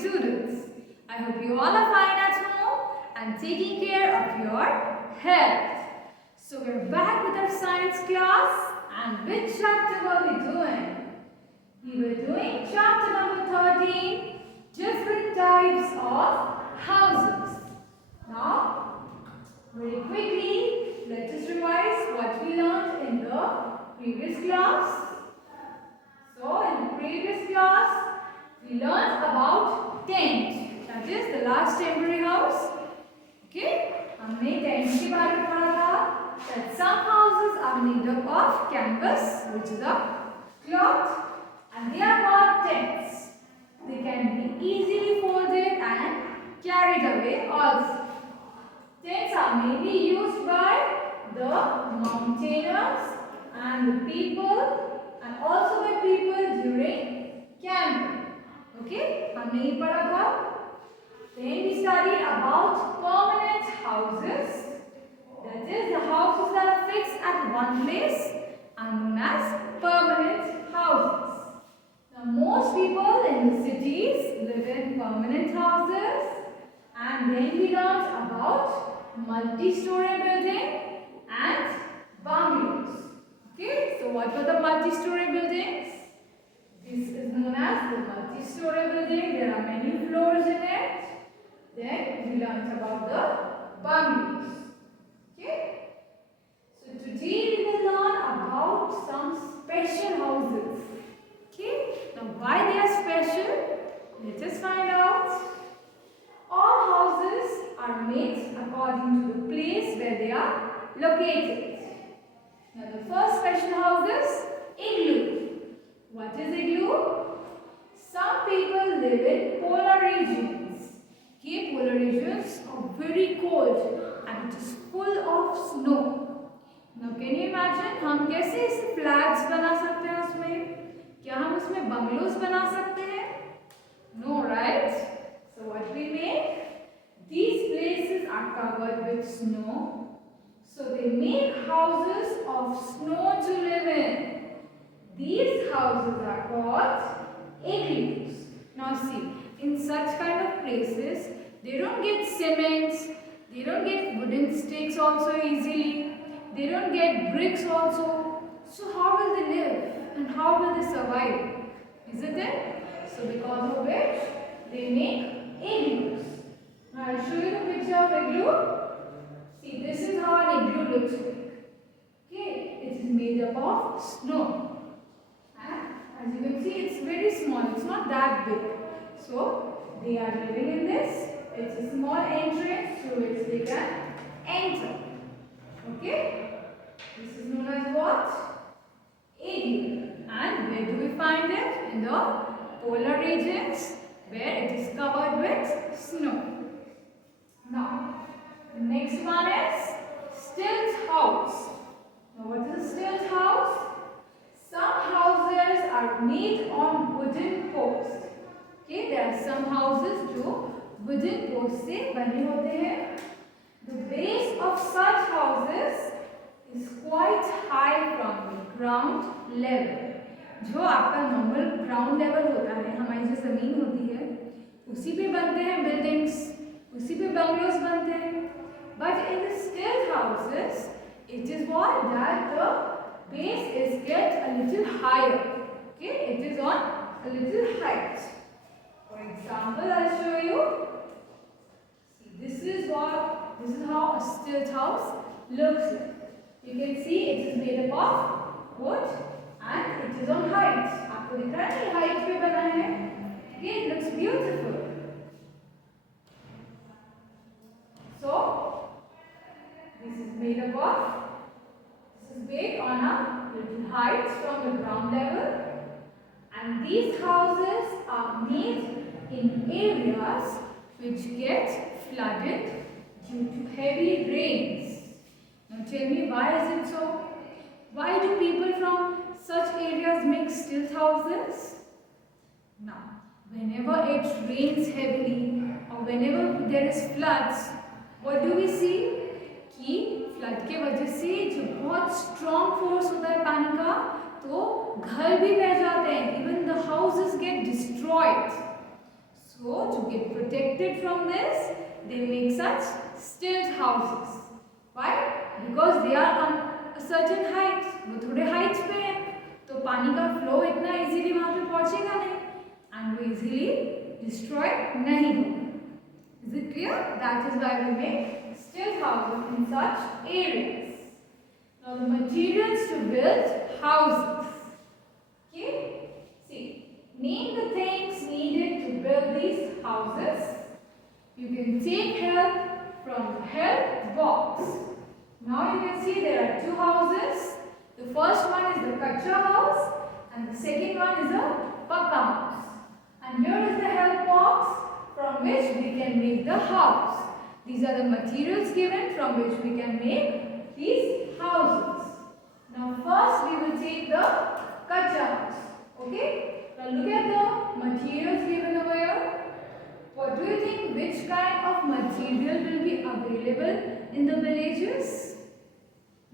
students. I hope you all are fine at home and taking care of your health. So we're back with our science class, and which chapter were we doing? We were doing chapter number 13, different types of houses. Now, very quickly, let us revise what we learned in the previous class. So, in the previous class, we learned about tent. That is the last temporary house. Okay? हमने tent के बारे में पढ़ा था that some houses are made up of canvas, which is a cloth, and they are called tents. They can be easily folded and carried away also. Tents are mainly used by the mountaineers and the people, and also by people during camping. Okay, हमने ये पढ़ा था. Then we studied about permanent houses. That is, the houses that are fixed at one place are known as permanent houses. Now, most people in the cities live in permanent houses, and then we learned about multi-story building and bungalows. Okay, so what were the multi-story buildings? This is known as the multi-story building. There are many floors in it. Then we learned about the bungalows. Okay, so today we will learn about some special houses. Okay, now why they are special? Let us find out. All houses are made according to the place where they are located. Now the first special house is igloo. What is igloo? Some people live in polar regions. Okay, polar regions are very cold and it is full of snow. Now can you imagine हम कैसे इस flats बना सकते हैं उसमें? क्या हम उसमें बंगलोज बना सकते हैं? No, right? So what we make? These places are covered with snow. So they make houses of snow to live in. These houses are called igloos. Now see, in such kind of places, they don't get cements, they don't get wooden sticks also easily, they don't get bricks also. So how will they live and how will they survive? Isn't it? So because of which they make igloos. Now I'll show you the picture of igloo. See, this is how an igloo looks like. Okay, it is made up of snow. And as you can see, it's very small. It's not that big. So they are living in this. It's a small entrance through which they can enter. Okay? This is known as what? Igloo. And where do we find it? In the polar regions where it is covered with snow. Now, the next one is stilt house. Now, what is a stilt house? Some houses are made on wooden posts. Okay, there are some houses जो wooden posts से बने होते हैं. The base of such houses is quite high from the ground level. जो आपका normal ground level होता है, हमारी जो ज़मीन होती है, उसी पे बनते हैं buildings, उसी पे bungalows बनते हैं. But in the stilt houses, it is what that the base is get a little higher. Okay, it is on a little height. For example, I'll show you. See, this is how a stilt house looks like. You can see it is made up of wood and it is on height. आपको दिख रहा है height पे बना है. Okay, it looks beautiful. So this is made up of. This is made on a little height from the ground level, and these houses are made in areas which get flooded due to heavy rains. Now tell me, why is it so? Why do people from such areas make stilt houses? Now, whenever it rains heavily or whenever there is floods, what do we see? कि flood के वजह से जो बहुत strong force होता है पानी का, तो घर भी बह जाते हैं. Even the houses get destroyed. So protected from this, they make such stilt houses. Why? Because they are on a certain height. वो थोड़े height पे हैं, तो पानी का flow इतना easily वहाँ पे पहुँचेगा नहीं, and वो easily destroy नहीं होगा. Is it clear? That is why we make stilt houses in such areas. Now the materials to build houses. Okay? See, name the things needed to build these houses. You can take help from the help box. Now you can see there are two houses. The first one is the kacha house and the second one is a pakka house. And here is the help box from which we can make the house. These are the materials given from which we can make these houses. Now first we will take the kacha house. Okay? Now look at the materials given over here. What do you think, which kind of material will be available in the villages?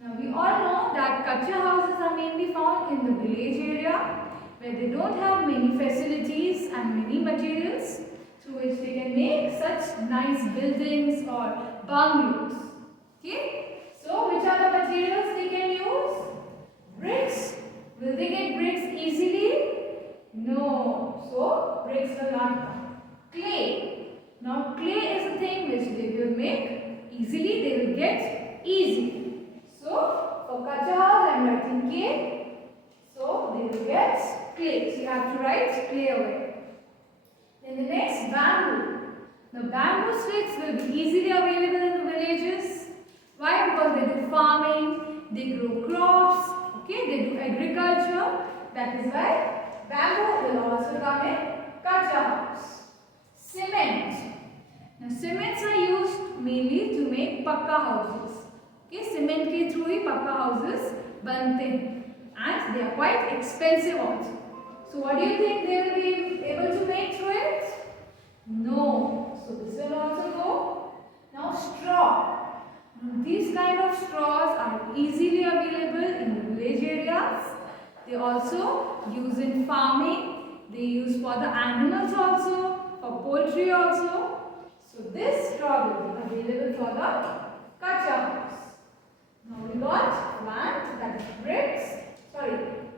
Now we all know that kacha houses are mainly found in the village area where they don't have many facilities and many materials through which they can make such nice buildings or bungalows. Okay? So which are the materials they can use? Bricks. Will they get bricks easily? No. So bricks will not come. Clay. Now clay is a thing which they will make easily, they will get easily. So for kacha house I am writing K. So they will get clay. So you have to write clay away. Then the next, bamboo. The bamboo sticks will be easily available in the villages. Why? Because they do farming, they grow crops, okay, they do agriculture. That is why bamboo will also come in kacha house. Cement. Now cements are used mainly to make pakka houses. Okay, cement के through ही pakka houses बनते हैं, and they are quite expensive also. So what do you think they will be able to make through it? No. So this will also go. Now straw. Now, these kind of straws are easily available in the village areas. They also use in farming. They use for the animals also, for poultry also. So this straw will be available for the kacha house. Now we got one, that is bricks,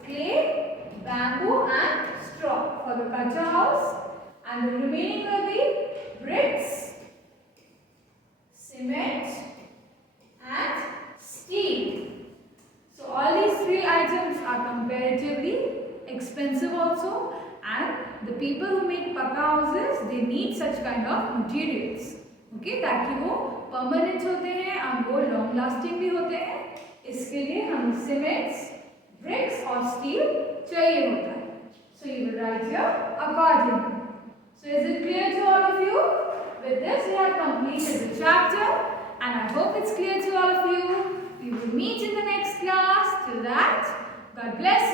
clay, bamboo and straw for the kacha house, and the remaining will be bricks, cement and steel. So all these three items are comparatively expensive also, and the people who make pakka houses, they need such kind of materials, okay, ताकि वो permanent होते हैं और वो long lasting भी होते हैं. इसके लिए हमें सीमेंट्स, ब्रिक्स और स्टील चाहिए होता है. So you will write here accordingly. So is it clear to all of you? With this we have completed the chapter and I hope it's clear to all of you. We will meet in the next class. Till that, God bless you.